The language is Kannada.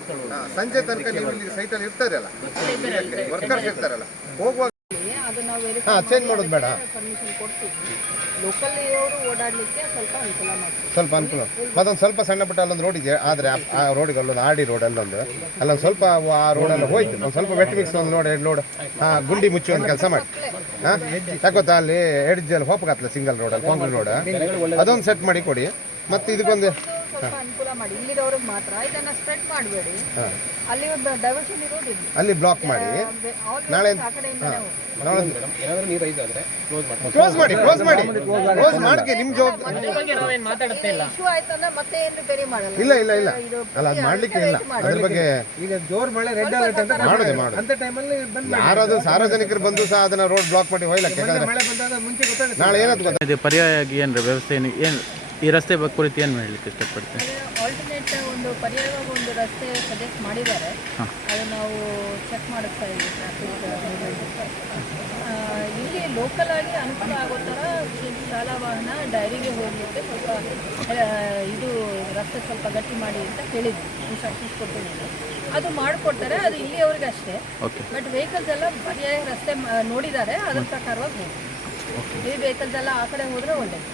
ಸಂಜೆ ತನಕ ನೀವು ಇಲ್ಲಿ ಸೈಟಲ್ಲಿ ಇರ್ತಾರಲ್ಲ, ವರ್ಕರ್ಸ್ ಇರ್ತಾರಲ್ಲ, ಹೋಗುವಾಗ ಚೇಂಜ್ ಮಾಡೋದು ಬೇಡ. ಸ್ವಲ್ಪ ಅನುಕೂಲ ಮತ್ತೊಂದು ಸ್ವಲ್ಪ ಸಣ್ಣ ಪುಟ್ಟ ಅಲ್ಲೊಂದು ರೋಡ್ ಇದೆ, ಆದರೆ ಆ ರೋಡಿಗೆ ಅಲ್ಲೊಂದು ಆರ್ ಡಿ ರೋಡ್ ಅಲ್ಲೊಂದು ಸ್ವಲ್ಪ ಆ ರೋಡೆಲ್ಲ ಹೋಯ್ತು. ಒಂದು ಸ್ವಲ್ಪ ವೆಟ್ ಮಿಕ್ಸ್ ಒಂದು ಲೋಡ್ 2 ಲೋಡ್ ಗುಂಡಿ ಮುಚ್ಚಿ ಒಂದು ಕೆಲಸ ಮಾಡಿ. ಯಾಕೊತ್ತಾ ಅಲ್ಲಿ ಎಡ್ಜಲ್ಲಿ ಹೋಗಕ್ಕತ್ತಲ್ಲ ಸಿಂಗಲ್ ರೋಡಲ್ಲಿ ಕಾಂಕ್ರೀಟ್ ರೋಡ್, ಅದೊಂದು ಸೆಟ್ ಮಾಡಿ ಕೊಡಿ. ಮತ್ತು ಇದಕ್ಕೊಂದು ಅನುಕೂಲ ಮಾಡಿ, ಇಲ್ಲಿದವ್ರಿಗೆ ಮಾತ್ರ ಇದನ್ನ ಸ್ಪ್ರೆಡ್ ಮಾಡಬೇಡಿ. ಅಲ್ಲಿ ಡೈವರ್ಷನ್ ಇರೋದಿಲ್ಲ, ಅಲ್ಲಿ ಬ್ಲಾಕ್ ಮಾಡಿ. ನಾಳೆ ಕ್ಲೋಸ್ ಮಾಡಿ ಮಾಡಕ್ಕೆ ನಿಮ್ಮ ಜವಾಬ್ದಾರಿ. ಇಲ್ಲ ಇಲ್ಲ ಇಲ್ಲ ಅಲ್ಲ, ಅದು ಮಾಡ್ಲಿಕ್ಕೆ ಇಲ್ಲ. ಅದ್ರ ಬಗ್ಗೆ ಈಗ ಜೋರ್ ಮಳೆ ರೆಡ್ ಅಲರ್ಟ್ ಅಂತ ಮಾಡೋದು ಅಂತ ಟೈಮಲ್ಲಿ ಯಾರಾದ್ರೂ ಸಾರ್ವಜನಿಕರು ಬಂದು ಸಹ ಅದನ್ನ ರೋಡ್ ಬ್ಲಾಕ್ ಮಾಡಿ ಹೋಯ್ಲಕ್ಕೆ. ಯಾಕಂದ್ರೆ ಮಳೆ ಬಂದಾಗ ಮುಂಚೆ ಗೊತ್ತಾಗುತ್ತೆ. ನಾಳೆ ಏನಾದ್ರು ಗೊತ್ತಾ, ಇದು ಪರ್ಯಾಯವಾಗಿ ಏನು ವ್ಯವಸ್ಥೆ ಏನು ಈ ರಸ್ತೆ ಕುರಿತು ಏನು ಹೇಳಲಿಕ್ಕೆ ಇಷ್ಟಪಡ್ತೀನಿ? ಆಲ್ಟರ್ನೇಟ್ ಒಂದು ಪರ್ಯಾಯವಾಗಿ ಒಂದು ರಸ್ತೆ ಸಜೆಸ್ಟ್ ಮಾಡಿದ್ದಾರೆ, ಅದು ನಾವು ಚೆಕ್ ಮಾಡಿಸ್ತಾ ಇದ್ದೀವಿ. ಟ್ರಾಫಿಕ್ ಇಲ್ಲಿ ಲೋಕಲ್ ಆಗಿ ಅನುಕೂಲ ಆಗೋ ಥರ ಶಾಲಾ ವಾಹನ ಡೈರಿಗೆ ಹೋಗಲಿಕ್ಕೆ ಸ್ವಲ್ಪ ಇದು ರಸ್ತೆ ಸ್ವಲ್ಪ ಗಟ್ಟಿ ಮಾಡಿ ಅಂತ ಹೇಳಿದ್ವಿ, ಇನ್ಸ್ಟ್ರಕ್ಷನ್ಸ್ ಕೊಟ್ಟಿದ್ದೀವಿ. ಅದು ಮಾಡಿಕೊಡ್ತಾರೆ, ಅದು ಇಲ್ಲಿಯವ್ರಿಗೆ ಅಷ್ಟೇ. ಬಟ್ ವೆಹಿಕಲ್ಸ್ ಎಲ್ಲ ಪರ್ಯಾಯ ರಸ್ತೆ ನೋಡಿದ್ದಾರೆ, ಅದ್ರ ಪ್ರಕಾರವಾಗಿ ಹೋಗಿ ಈ ವೆಹಿಕಲ್ಸ್ ಎಲ್ಲ ಆ ಕಡೆ ಹೋದರೆ ಒಳ್ಳೆಯದು.